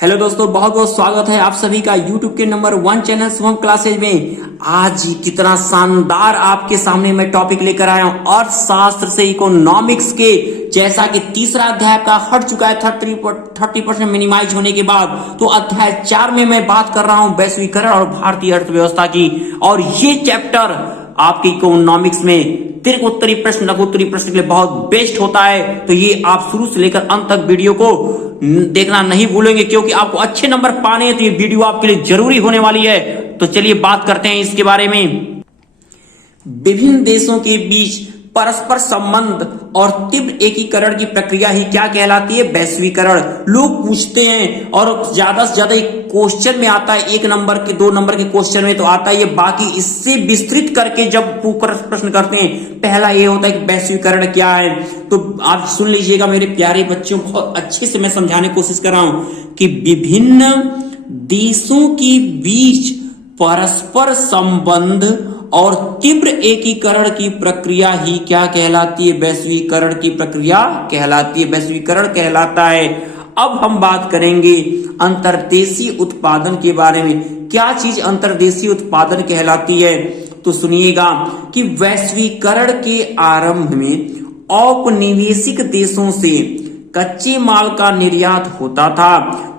Hello दोस्तों, बहुत बहुत स्वागत है आप सभी का YouTube के नंबर 1 चैनल शुभम क्लासेज में। आज कितना शानदार आपके सामने मैं टॉपिक लेकर आया हूं। अर्थशास्त्र से इकोनॉमिक्स के जैसा कि तीसरा अध्याय का हट चुका है 30% मिनिमाइज होने के बाद, तो अध्याय 4 में मैं बात कर रहा हूं वैश्वीकरण और भारतीय अर्थव्यवस्था की। और ये चैप्टर आपके इकोनॉमिक्स में दीर्घ उत्तरी प्रश्न, लघु उत्तरी प्रश्न के लिए बहुत बेस्ट होता है। तो ये आप शुरू से लेकर अंत तक वीडियो को देखना नहीं भूलेंगे, क्योंकि आपको अच्छे नंबर पाने हैं तो ये वीडियो आपके लिए जरूरी होने वाली है। तो चलिए बात करते हैं इसके बारे में। विभिन्न देशों के बीच परस्पर संबंध और तीव्र एकीकरण की प्रक्रिया ही क्या कहलाती है? वैश्वीकरण। लोग पूछते हैं और ज्यादा से ज्यादा क्वेश्चन में आता है, 1 नंबर के 2 नंबर के क्वेश्चन में तो आता है ये, बाकी इससे विस्तृत करके जब प्रश्न करते हैं पहला ये होता है कि वैश्वीकरण क्या है। तो आप सुन लीजिएगा मेरे प्यारे बच्चों, बहुत अच्छे से मैं समझाने की कोशिश कर रहा हूं कि विभिन्न देशों के बीच परस्पर संबंध और तीव्र एकीकरण की प्रक्रिया ही क्या कहलाती है? वैश्वीकरण की प्रक्रिया कहलाती है, वैश्वीकरण कहलाता है। अब हम बात करेंगे अंतर्देशीय उत्पादन के बारे में। क्या चीज अंतर्देशीय उत्पादन कहलाती है? तो सुनिएगा कि वैश्वीकरण के आरंभ में औपनिवेशिक देशों से कच्चे माल का निर्यात होता था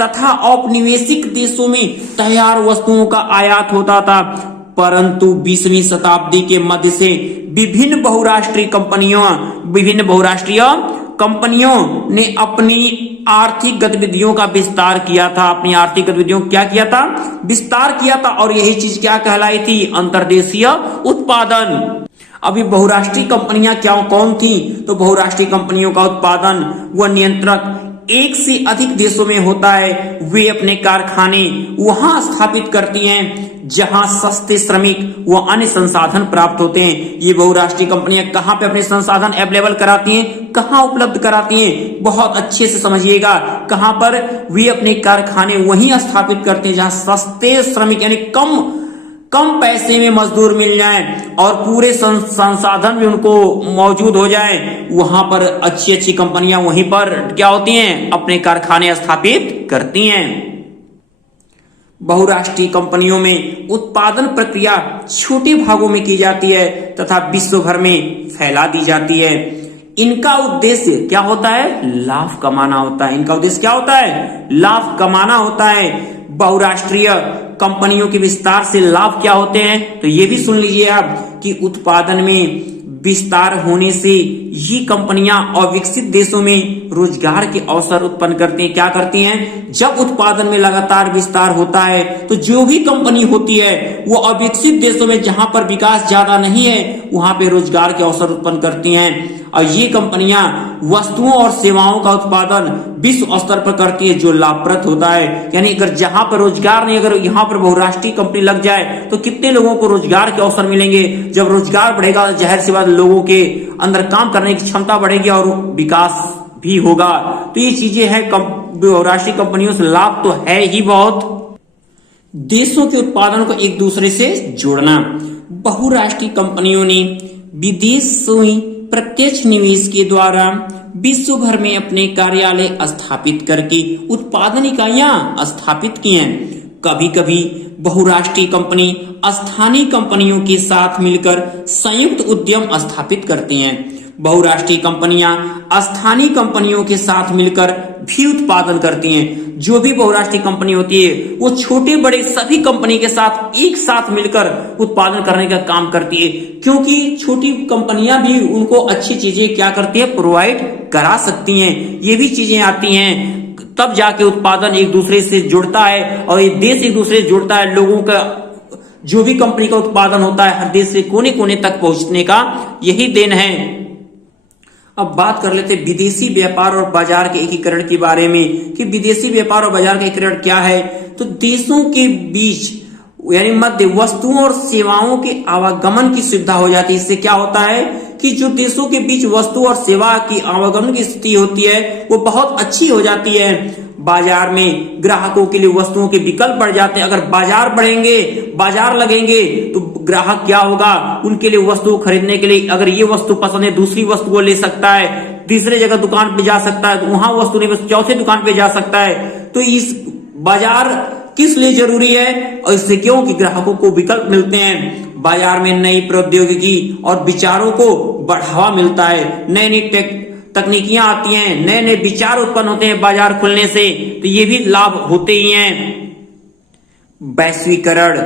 तथा औपनिवेशिक देशों में तैयार वस्तुओं का आयात होता था, परंतु 20वीं शताब्दी के मध्य से विभिन्न बहुराष्ट्रीय कंपनियों ने अपनी आर्थिक गतिविधियों का विस्तार किया था। अपनी आर्थिक गतिविधियों क्या किया था? विस्तार किया था। और यही चीज क्या कहलाई थी? अंतर्देशीय उत्पादन। अभी बहुराष्ट्रीय कंपनियां कौन थी? तो बहुराष्ट्रीय कंपनियों का उत्पादन व नियंत्रक एक से अधिक देशों में होता है। वे अपने कारखाने वहां स्थापित करती हैं जहां सस्ते श्रमिक व अन्य संसाधन प्राप्त होते हैं। ये बहुराष्ट्रीय कंपनियां कहां पे अपने संसाधन अवेलेबल कराती हैं, कहां उपलब्ध कराती हैं? बहुत अच्छे से समझिएगा, कहां पर? वे अपने कारखाने वहीं स्थापित करते हैं जहां सस्ते श्रमिक यानी कम पैसे में मजदूर मिल जाएं और पूरे संसाधन भी उनको मौजूद हो जाएं। वहां पर अच्छी अच्छी कंपनियां वहीं पर क्या होती हैं? अपने कारखाने स्थापित करती हैं। बहुराष्ट्रीय कंपनियों में उत्पादन प्रक्रिया छोटे भागों में की जाती है तथा विश्व भर में फैला दी जाती है। इनका उद्देश्य क्या होता है? लाभ कमाना होता है। इनका उद्देश्य क्या होता है? लाभ कमाना होता है। बहुराष्ट्रीय कंपनियों के विस्तार से लाभ क्या होते हैं? तो ये भी सुन लीजिए आप कि उत्पादन में विस्तार होने से ये कंपनियां अविकसित देशों में रोजगार के अवसर उत्पन्न करती हैं। क्या करती हैं? जब उत्पादन में लगातार विस्तार होता है तो जो भी कंपनी होती है वो अविकसित देशों में जहां पर विकास ज्यादा नहीं है वहां पे रोजगार के अवसर उत्पन्न करती हैं। और ये कंपनियां वस्तुओं और सेवाओं का उत्पादन विश्व स्तर पर करती है जो लाभप्रद होता है। यानी अगर जहां पर रोजगार नहीं, अगर यहाँ पर बहुराष्ट्रीय कंपनी लग जाए तो कितने लोगों को रोजगार के अवसर मिलेंगे? जब रोजगार बढ़ेगा तो जाहिर सी बात लोगों के अंदर काम करने की क्षमता बढ़ेगी और विकास भी होगा। तो ये चीजें हैं, बहुराष्ट्रीय कंपनियों से लाभ तो है ही बहुत। देशों के उत्पादन को एक दूसरे से जोड़ना। बहुराष्ट्रीय कंपनियों ने विदेशी प्रत्यक्ष निवेश के द्वारा विश्व भर में अपने कार्यालय स्थापित करके उत्पादन इकाइयां स्थापित की हैं। कभी कभी बहुराष्ट्रीय कंपनी स्थानीय कंपनियों के साथ मिलकर संयुक्त उद्यम स्थापित करते हैं। बहुराष्ट्रीय कंपनियां स्थानीय कंपनियों के साथ मिलकर भी उत्पादन करती हैं। जो भी बहुराष्ट्रीय कंपनी होती है वो छोटे बड़े सभी कंपनी के साथ एक साथ मिलकर उत्पादन करने का काम करती है, क्योंकि छोटी कंपनियां भी उनको अच्छी चीजें क्या करती है? प्रोवाइड करा सकती हैं। ये भी चीजें आती हैं, तब जाके उत्पादन एक दूसरे से जुड़ता है और ये देश एक दूसरे से जुड़ता है। लोगों का जो भी कंपनी का उत्पादन होता है हर देश से कोने कोने तक पहुंचने का यही देन है। अब बात कर लेते हैं विदेशी व्यापार और बाजार के एकीकरण के बारे में कि विदेशी व्यापार और बाजार का एकीकरण क्या है। तो देशों के बीच यानी मध्य वस्तुओं और सेवाओं के आवागमन की सुविधा हो जाती है। इससे क्या होता है कि जो देशों के बीच वस्तु और सेवा की आवागमन की स्थिति होती है वो बहुत अच्छी हो जाती है। बाजार में ग्राहकों के लिए वस्तुओं के विकल्प बढ़ जाते हैं। अगर बाजार बढ़ेंगे, बाजार लगेंगे तो ग्राहक क्या होगा? उनके लिए वस्तु खरीदने के लिए, अगर ये वस्तु पसंद है दूसरी वस्तु वो ले सकता है, तीसरे जगह दुकान पे जा सकता है, तो वहां वस्तु नहीं बस चौथे दुकान पे जा सकता है। तो इस बाजार किस लिए जरूरी है और इससे क्यों कि ग्राहकों को विकल्प मिलते हैं, बाजार में नई प्रौद्योगिकी और विचारों को बढ़ावा मिलता है, नई नई तकनीकियां आती हैं, नए नए विचार उत्पन्न होते हैं बाजार खुलने से, तो ये भी लाभ होते ही हैं। वैश्वीकरण,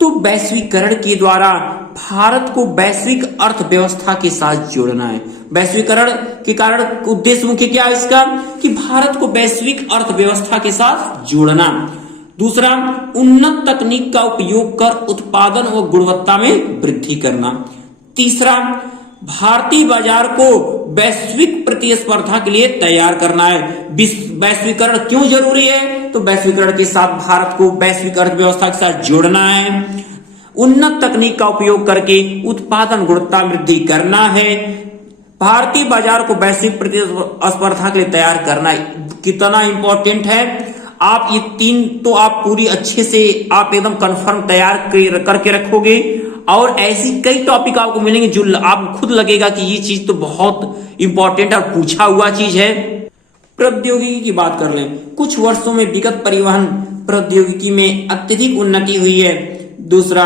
तो वैश्वीकरण के द्वारा भारत को वैश्विक अर्थव्यवस्था के साथ जोड़ना है। वैश्वीकरण के कारण उद्देश्य मुख्य क्या है इसका कि भारत को वैश्विक अर्थव्यवस्था के साथ जोड़ना। दूसरा, उन्नत तकनीक का उपयोग कर उत्पादन और गुणवत्ता में वृद्धि करना। तीसरा, भारतीय बाजार को वैश्विक प्रतिस्पर्धा के लिए तैयार करना है। वैश्वीकरण क्यों जरूरी है, तो वैश्वीकरण के साथ भारत को वैश्विक अर्थव्यवस्था के साथ जोड़ना है, उन्नत तकनीक का उपयोग करके उत्पादन गुणवत्ता वृद्धि करना है, भारतीय बाजार को वैश्विक प्रतिस्पर्धा के लिए तैयार करना है। कितना इंपॉर्टेंट है, आप ये तीन तो आप पूरी अच्छे से आप एकदम कंफर्म तैयार करके रखोगे और ऐसी कई टॉपिक आपको मिलेंगे जो आपको खुद लगेगा कि ये चीज तो बहुत इंपॉर्टेंट और पूछा हुआ चीज है। प्रौद्योगिकी की बात कर लें, कुछ वर्षों में विगत परिवहन प्रौद्योगिकी में अत्यधिक उन्नति हुई है। दूसरा,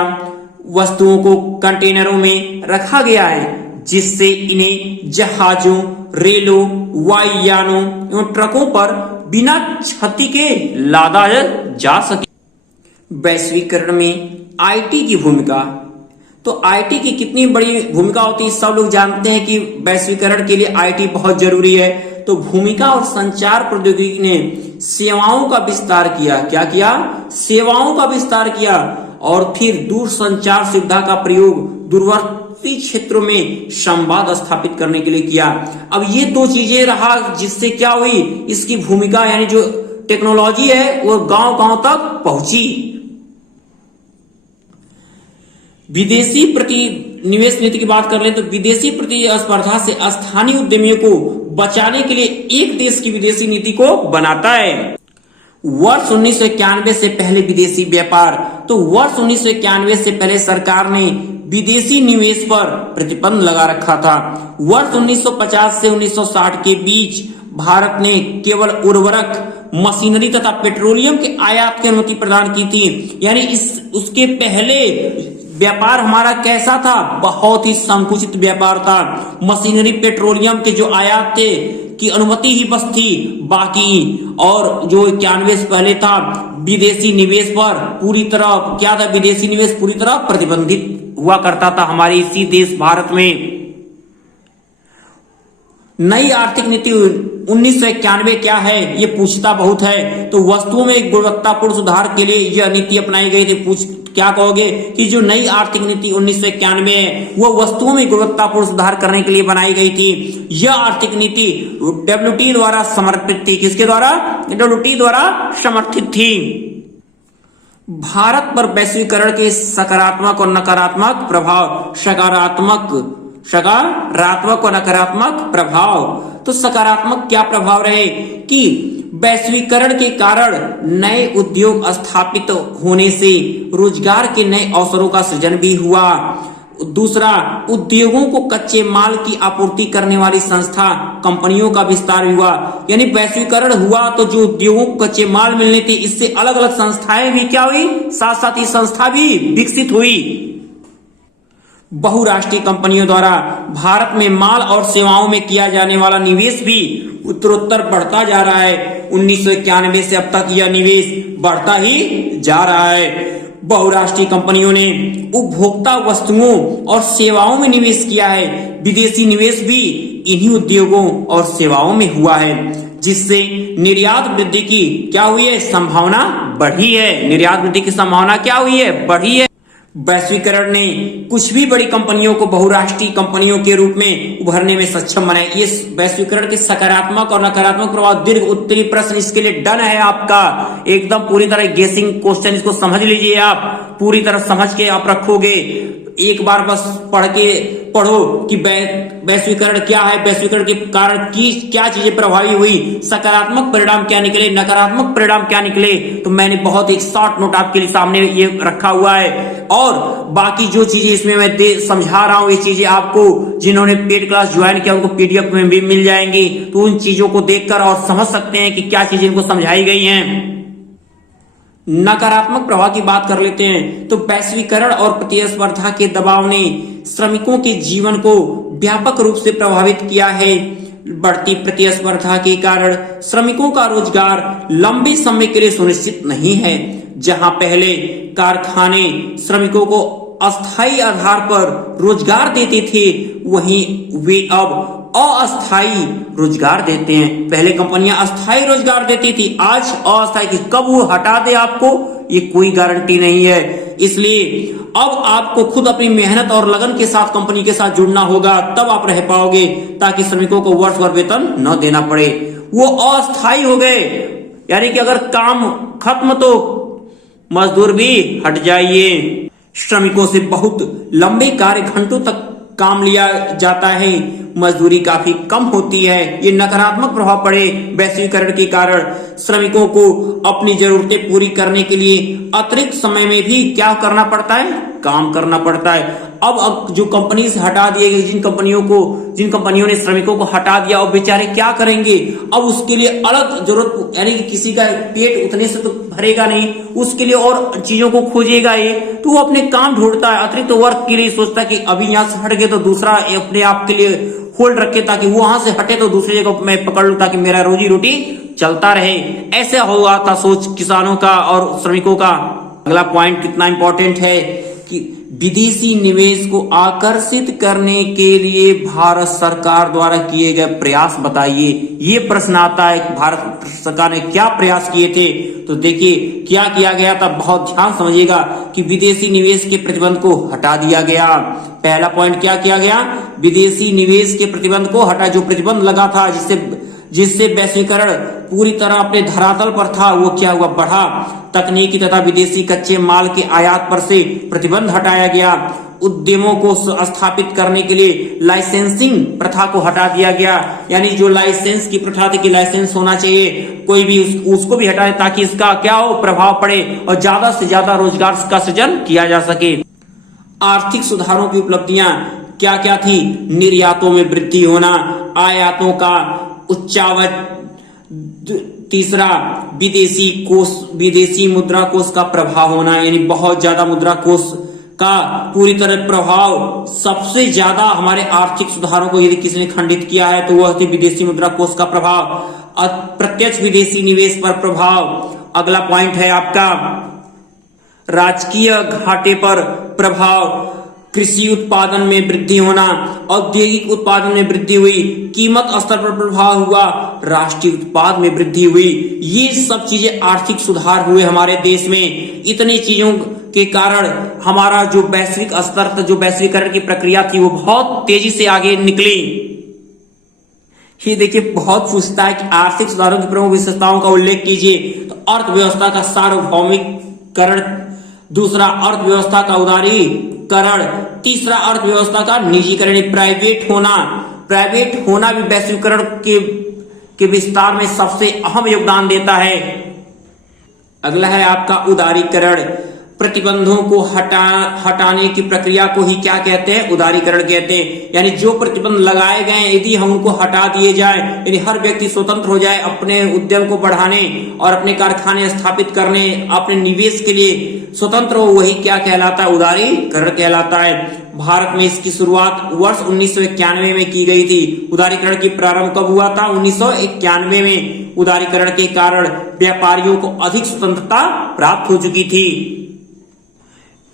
वस्तुओं को कंटेनरों में रखा गया है जिससे इन्हें जहाजों, रेलों, वायुयानों एवं ट्रकों पर बिना क्षति के लादा जा सके। वैश्वीकरण में आईटी की भूमिका, तो आईटी की कितनी बड़ी भूमिका होती है सब लोग जानते हैं कि वैश्वीकरण के लिए आईटी बहुत जरूरी है। तो भूमिका और संचार प्रौद्योगिकी ने सेवाओं का विस्तार किया। क्या किया, सेवाओं का विस्तार किया और फिर दूरसंचार सुविधा का प्रयोग दूरवर्ती क्षेत्रों में संवाद स्थापित करने के लिए किया। अब ये दो चीजें रहा जिससे क्या हुई, इसकी भूमिका यानी जो टेक्नोलॉजी है वो गांव गांव तक पहुंची। विदेशी निवेश नीति की बात कर लें तो विदेशी प्रतिस्पर्धा से स्थानीय उद्यमियों को बचाने के लिए एक देश की विदेशी नीति को बनाता है। वर्ष 1991 से पहले विदेशी व्यापार, तो वर्ष 1991 से पहले सरकार ने विदेशी निवेश पर प्रतिबंध लगा रखा था। वर्ष 1950 से 1960 के बीच भारत ने केवल उर्वरक, मशीनरी तथा पेट्रोलियम के आयात की अनुमति प्रदान की थी। यानी उसके पहले व्यापार हमारा कैसा था, बहुत ही संकुचित व्यापार था। मशीनरी, पेट्रोलियम के जो आयात थे की अनुमति ही बस थी, बाकी और जो 91 से पहले था विदेशी निवेश पर पूरी तरह क्या था, विदेशी निवेश पूरी तरह प्रतिबंधित हुआ करता था हमारे इसी देश भारत में। नई आर्थिक नीति 1991 क्या है ये पूछता बहुत है, तो वस्तुओं में गुणवत्तापूर्ण सुधार के लिए यह नीति अपनाई गई थी। क्या कहोगे कि जो नई आर्थिक नीति 1991 है वो वस्तुओं में गुणवत्तापूर्ण सुधार करने के लिए बनाई गई थी। यह आर्थिक नीति WTO द्वारा समर्पित थी। किसके द्वारा, WTO द्वारा समर्थित थी। भारत पर वैश्वीकरण के सकारात्मक और नकारात्मक प्रभाव, सकारात्मक और नकारात्मक प्रभाव। तो सकारात्मक क्या प्रभाव रहे कि वैश्वीकरण के कारण नए उद्योग स्थापित होने से रोजगार के नए अवसरों का सृजन भी हुआ। दूसरा, उद्योगों को कच्चे माल की आपूर्ति करने वाली संस्था, कंपनियों का विस्तार हुआ। यानी वैश्वीकरण हुआ तो जो उद्योगों को कच्चे माल मिलने थे इससे अलग अलग संस्थाएं भी क्या हुई, साथ साथ ही संस्था भी विकसित हुई। बहुराष्ट्रीय कंपनियों द्वारा भारत में माल और सेवाओं में किया जाने वाला निवेश भी उत्तरोत्तर बढ़ता जा रहा है। 1991 से अब तक यह निवेश बढ़ता ही जा रहा है। बहुराष्ट्रीय कंपनियों ने उपभोक्ता वस्तुओं और सेवाओं में निवेश किया है। विदेशी निवेश भी इन्हीं उद्योगों और सेवाओं में हुआ है, जिससे निर्यात वृद्धि की क्या हुई है, संभावना बढ़ी है। निर्यात वृद्धि की संभावना क्या हुई है, बढ़ी है। वैश्वीकरण ने कुछ भी बड़ी कंपनियों को बहुराष्ट्रीय कंपनियों के रूप में उभरने में सक्षम बनाया। ये वैश्वीकरण के सकारात्मक और नकारात्मक प्रभाव, दीर्घ उत्तरी प्रश्न इसके लिए डन है आपका, एकदम पूरी तरह गेसिंग क्वेश्चन, इसको समझ लीजिए आप, पूरी तरह समझ के आप रखोगे। एक बार बस पढ़ो कि वैश्वीकरण क्या है, वैश्वीकरण के कारण की क्या चीजें प्रभावी हुई, सकारात्मक परिणाम क्या निकले, नकारात्मक परिणाम क्या निकले। तो मैंने बहुत एक शॉर्ट नोट आपके लिए सामने ये रखा हुआ है और बाकी जो चीजें इसमें मैं समझा रहा हूं ये चीजें आपको जिन्होंने पेड क्लास ज्वाइन किया उनको PDF में भी मिल जाएंगी, तो उन चीजों को देखकर और समझ सकते हैं कि क्या चीजें इनको समझाई गई हैं। नकारात्मक प्रभाव की बात कर लेते हैं तो वैश्वीकरण और प्रतिस्पर्धा के दबाव ने श्रमिकों के जीवन को व्यापक रूप से प्रभावित किया है। बढ़ती प्रतिस्पर्धा के कारण श्रमिकों का रोजगार लंबे समय के लिए सुनिश्चित नहीं है। जहां पहले कारखाने श्रमिकों को अस्थायी आधार पर रोजगार देते थे, वहीं वे अब अस्थायी रोजगार देते हैं। पहले कंपनियां अस्थायी रोजगार देती थी, आज अस्थायी। कब वो हटा दे आपको, ये कोई गारंटी नहीं है। इसलिए अब आपको खुद अपनी मेहनत और लगन के साथ कंपनी के साथ जुड़ना होगा, तब आप रह पाओगे, ताकि श्रमिकों को वर्ष भर वेतन न देना पड़े। वो अस्थायी हो गए, यानी कि अगर काम खत्म तो मजदूर भी हट जाइए। श्रमिकों से बहुत लंबे कार्य घंटों तक काम लिया जाता है, मजदूरी काफी कम होती है। ये नकारात्मक प्रभाव पड़े वैश्वीकरण के कारण श्रमिकों को अपनी जरूरतें पूरी करने के लिए अतिरिक्त समय में भी क्या करना पड़ता है, काम करना पड़ता है। अब जो कंपनी से हटा दिए गए, जिन कंपनियों ने श्रमिकों को हटा दिया, अब बेचारे क्या करेंगे। अब उसके लिए अलग जरूरत, यानी कि किसी का पेट उतने से तो भरेगा नहीं, उसके लिए और चीजों को खोजेगा ये, तो वो अपने काम ढूंढता है। अतिरिक्त वर्क के लिए सोचता है कि अभी यहाँ से हट गए तो दूसरा अपने आप के लिए होल्ड रखे, ताकि वो वहां से हटे तो दूसरी जगह मैं पकड़ लूं, ताकि मेरा रोजी रोटी चलता रहे। ऐसे हुआ था सोच किसानों का और श्रमिकों का। अगला पॉइंट कितना इंपॉर्टेंट है कि विदेशी निवेश को आकर्षित करने के लिए भारत सरकार द्वारा किए गए प्रयास बताइए। ये प्रश्न आता है कि भारत सरकार ने क्या प्रयास किए थे। तो देखिए क्या किया गया था, बहुत ध्यान समझिएगा कि विदेशी निवेश के प्रतिबंध को हटा दिया गया। पहला पॉइंट क्या किया गया, विदेशी निवेश के प्रतिबंध को हटा। जो प्रतिबंध लगा था जिससे वैश्वीकरण पूरी तरह अपने धरातल पर था, वो क्या हुआ, बढ़ा। तकनीकी तथा विदेशी कच्चे माल के आयात पर से प्रतिबंध हटाया गया। उद्यमों को स्थापित करने के लिए लाइसेंसिंग प्रथा को हटा दिया गया, यानी जो लाइसेंस की प्रथा थी कि लाइसेंस होना चाहिए, कोई भी उसको भी हटाए, ताकि इसका क्या हो, प्रभाव पड़े और ज्यादा से ज्यादा रोजगार का सृजन किया जा सके। आर्थिक सुधारों की उपलब्धियां क्या क्या थी, निर्यातों में वृद्धि होना, आयातों का उच्चावच। तीसरा, विदेशी मुद्रा कोष का प्रभाव होना, यानी बहुत ज्यादा मुद्रा कोष का पूरी तरह प्रभाव। सबसे ज्यादा हमारे आर्थिक सुधारों को यदि किसी ने खंडित किया है तो वह थी विदेशी मुद्रा कोष का प्रभाव। प्रत्यक्ष विदेशी निवेश पर प्रभाव। अगला पॉइंट है आपका राजकीय घाटे पर प्रभाव। कृषि उत्पादन में वृद्धि होना, औद्योगिक उत्पादन में वृद्धि हुई, कीमत स्तर पर प्रभाव हुआ, राष्ट्रीय उत्पाद में वृद्धि हुई। ये सब चीजें आर्थिक सुधार हुए हमारे देश में। इतनी चीजों के कारण हमारा जो वैश्विक स्तर, जो वैश्वीकरण की प्रक्रिया थी, वो बहुत तेजी से आगे निकली। ये देखिए बहुत पूछता है कि आर्थिक सुधारों की प्रमुख विशेषताओं का उल्लेख कीजिए। तो अर्थव्यवस्था का सार्वभौमिकरण, दूसरा अर्थव्यवस्था का उदारीकरण, तीसरा अर्थव्यवस्था का निजीकरण, प्राइवेट होना भी वैश्वीकरण के विस्तार में सबसे अहम योगदान देता है। अगला है आपका उदारीकरण। प्रतिबंधों को हटाने की प्रक्रिया को ही क्या कहते हैं, उदारीकरण कहते हैं। यानी जो प्रतिबंध लगाए गए हैं, यदि हम उनको हटा दिए जाए, यानी हर व्यक्ति स्वतंत्र हो जाए अपने उद्यम को बढ़ाने और अपने कारखाने स्थापित करने, अपने निवेश के लिए स्वतंत्र हो, वही क्या कहलाता है, उदारीकरण कहलाता है। भारत में इसकी शुरुआत वर्ष 1991 में की गई थी। उदारीकरण की प्रारंभ कब हुआ था, 1991 में। उदारीकरण के कारण व्यापारियों को अधिक स्वतंत्रता प्राप्त हो चुकी थी।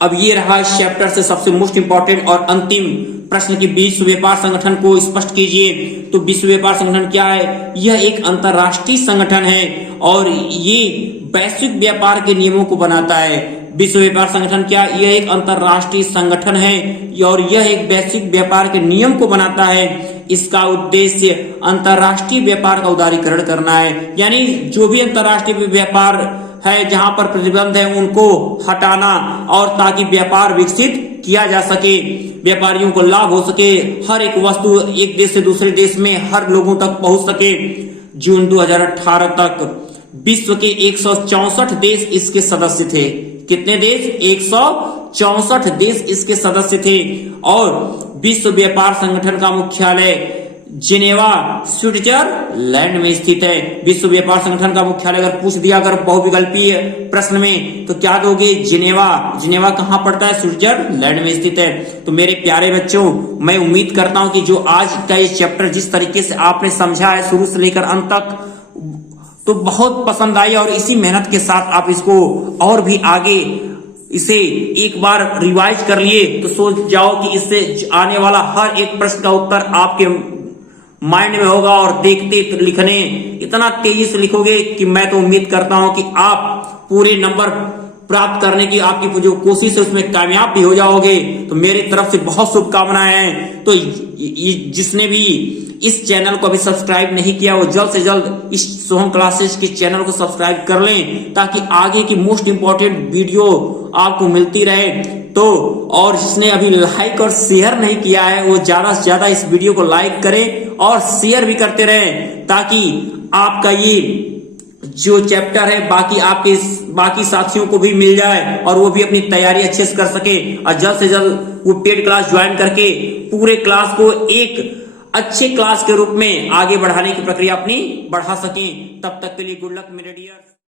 अब ये रहा इस चैप्टर से सबसे मोस्ट इंपॉर्टेंट और अंतिम प्रश्न की विश्व व्यापार संगठन को स्पष्ट कीजिए। तो विश्व व्यापार संगठन क्या है, यह एक अंतरराष्ट्रीय संगठन है और ये वैश्विक व्यापार के नियमों को बनाता है। विश्व व्यापार संगठन क्या, यह एक अंतरराष्ट्रीय संगठन है और यह एक वैश्विक व्यापार के नियम को बनाता है। इसका उद्देश्य अंतरराष्ट्रीय व्यापार का उदारीकरण करना है, यानी जो भी अंतरराष्ट्रीय व्यापार है जहां पर प्रतिबंध है उनको हटाना, और ताकि व्यापार विकसित किया जा सके, व्यापारियों को लाभ हो सके, हर एक वस्तु एक देश से दूसरे देश में हर लोगों तक पहुंच सके। जून 2018 तक विश्व के 164 देश इसके सदस्य थे। कितने देश, 164 देश इसके सदस्य थे। और विश्व व्यापार संगठन का मुख्यालय जिनेवा स्विट्जरलैंड में स्थित है। विश्व व्यापार संगठन का मुख्यालय अगर पूछ दिया अगर बहुविकल्पीय प्रश्न में तो क्या दोगे? जिनेवा। जिनेवा कहाँ पड़ता है? स्विट्जरलैंड में स्थित है। तो मेरे प्यारे बच्चों, मैं उम्मीद करता हूं कि जो आज का ये चैप्टर जिस तरीके से आपने समझा है शुरू से लेकर अंत तक, तो बहुत पसंद आई और इसी मेहनत के साथ आप इसको और भी आगे इसे एक बार रिवाइज कर लिए तो सोच जाओ कि इससे आने वाला हर एक प्रश्न का उत्तर आपके माइंड में होगा और देखते लिखने इतना तेजी से लिखोगे कि मैं तो उम्मीद करता हूं कि आप पूरे नंबर प्राप्त करने की आपकी जो कोशिश है उसमें कामयाब भी हो जाओगे। तो मेरी तरफ से बहुत शुभकामनाएं हैं। तो जिसने भी इस चैनल को अभी सब्सक्राइब नहीं किया वो जल्द से जल्द इस सोहम क्लासेस के चैनल को सब्सक्राइब कर लें ताकि आगे की मोस्ट इंपॉर्टेंट वीडियो आपको मिलती रहे। तो और जिसने अभी लाइक और शेयर नहीं किया है वो ज्यादा से ज्यादा इस वीडियो को लाइक करें और शेयर भी करते रहें ताकि आपका ये जो चैप्टर है बाकी साथियों को भी मिल जाए और वो भी अपनी तैयारी अच्छे से कर सके और जल्द से जल्द वो पेड क्लास ज्वाइन करके पूरे क्लास को एक अच्छे क्लास के रूप में आगे बढ़ाने की प्रक्रिया अपनी बढ़ा सकें। तब तक के लिए गुड लक मेरे डियर।